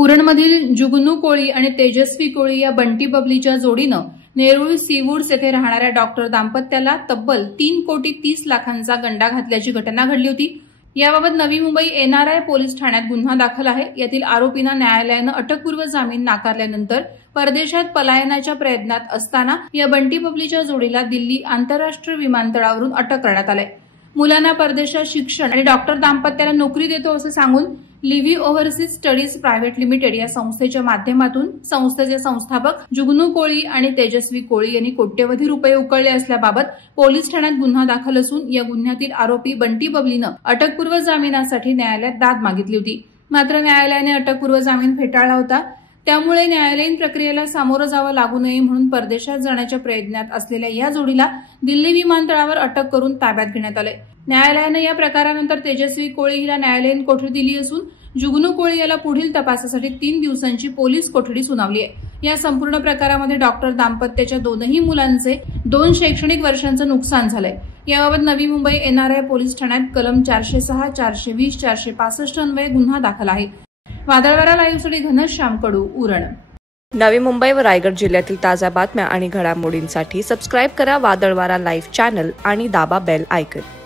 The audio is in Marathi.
उरणमधील जुगनू कोळी आणि तेजस्वी कोळी या बंटी बबलीच्या जोडीनं नेरूळ सीवूड्स येथे राहणाऱ्या डॉक्टर दाम्पत्याला तब्बल 3,30,00,000चा गंडा घातल्याची घटना घडली होती। याबाबत नवी मुंबई NRI पोलीस ठाण्यात गुन्हा दाखल आहे। यातील आरोपींना न्यायालयानं अटकपूर्व जामीन नाकारल्यानंतर परदेशात पलायनाच्या प्रयत्नात असताना या बंटी बबलीच्या जोडीला दिल्ली आंतरराष्ट्रीय विमानतळावरून अटक करण्यात आली। मुलांना परदेशात शिक्षण आणि डॉक्टर दाम्पत्याला नोकरी देतो असं सांगून लिव्ही ओव्हरसीज स्टडीज प्रायव्हेट लिमिटेड या संस्थेच्या माध्यमातून संस्थेचे संस्थापक जुगनू कोळी आणि तेजस्वी कोळी यांनी कोट्यवधी रुपये उकळले असल्याबाबत पोलीस ठाण्यात गुन्हा दाखल असून या गुन्ह्यातील आरोपी बंटी बबलीनं अटकपूर्व जामिनासाठी न्यायालयात दाद मागितली होती। मात्र न्यायालयाने अटकपूर्व जामीन फेटाळला होता। त्यामुळे न्यायालयीन प्रक्रियेला सामोरं जावं लागू नये म्हणून परदेशात जाण्याच्या प्रयत्नात असलेल्या या जोडीला दिल्ली विमानतळावर अटक करून ताब्यात घेण्यात आले। न्यायालयानं या प्रकारानंतर तेजस्वी कोळी हिला न्यायालयीन कोठडी दिली असून जुगनू कोळी याला पुढील तपासासाठी 3 दिवसांची पोलीस कोठडी सुनावली आहे। या संपूर्ण प्रकारामध्ये डॉक्टर दाम्पत्याच्या दोनही मुलांचे 2 शैक्षणिक वर्षांचं नुकसान झालंय। याबाबत नवी मुंबई NRI पोलीस ठाण्यात कलम 406, 420, 465 अन्वये गुन्हा दाखल आहे। वादळवारा लाईव्हसाठी घनश्याम कडू, उरण। नवी मुंबई व रायगड जिल्ह्यातील ताज्या बातम्या आणि घडामोडींसाठी सबस्क्राईब करा वादळवारा लाईव्ह चॅनल आणि दाबा बेल आयकॉन।